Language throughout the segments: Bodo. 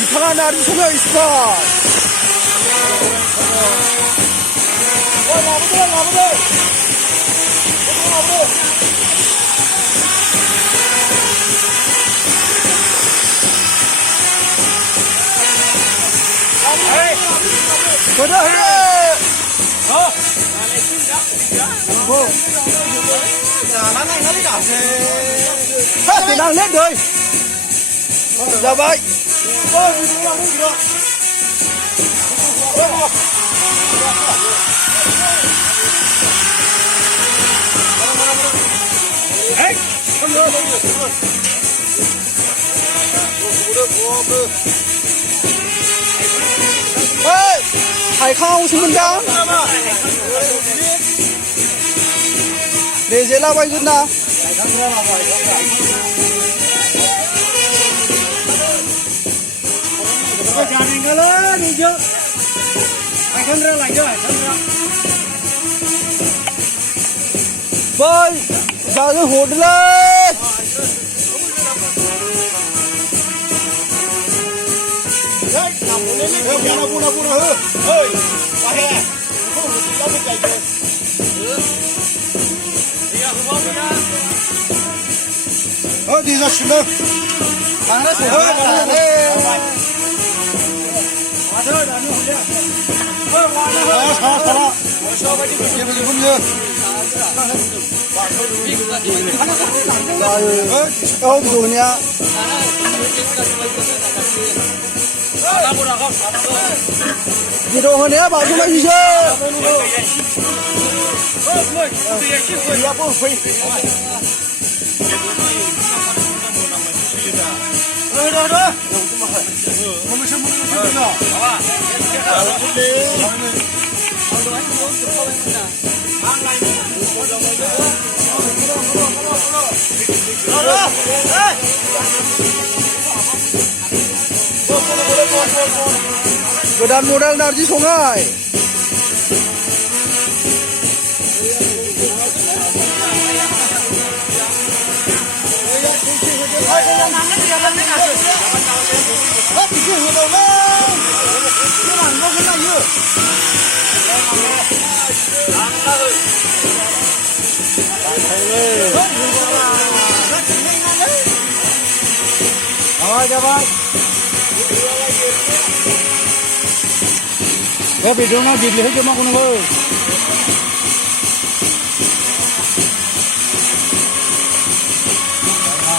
이상한 날이 소명 있을까? 나무들! 그래! Đang lên rồi. Dạ vậy. Ê, Hải Khao xin chào. Để dễ lao bay nào. Jangan kalah ni je. Akan lagi je. Boy, jangan hold lah. Oh, di sana sudah. Mana sudah? Oh, dunia. Di doa ni apa? Cuma hijau. Ya pun free. Dah. Godan modal dari sungai. Ya video na video he jama kono hoy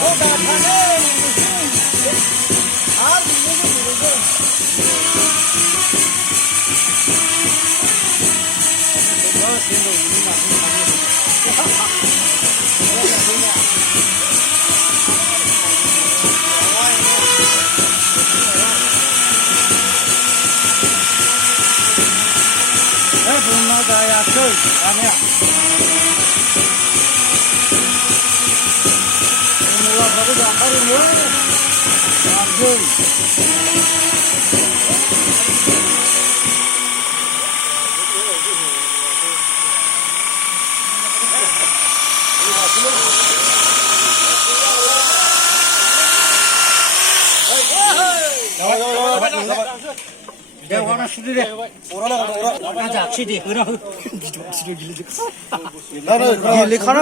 o da thane ar bunga gaya chơi anh ạ. Mua vào cái đoạn bao nhiêu làm chơi. Ya warna sudah deh. Orang ajak sih deh. Gila. Gila karena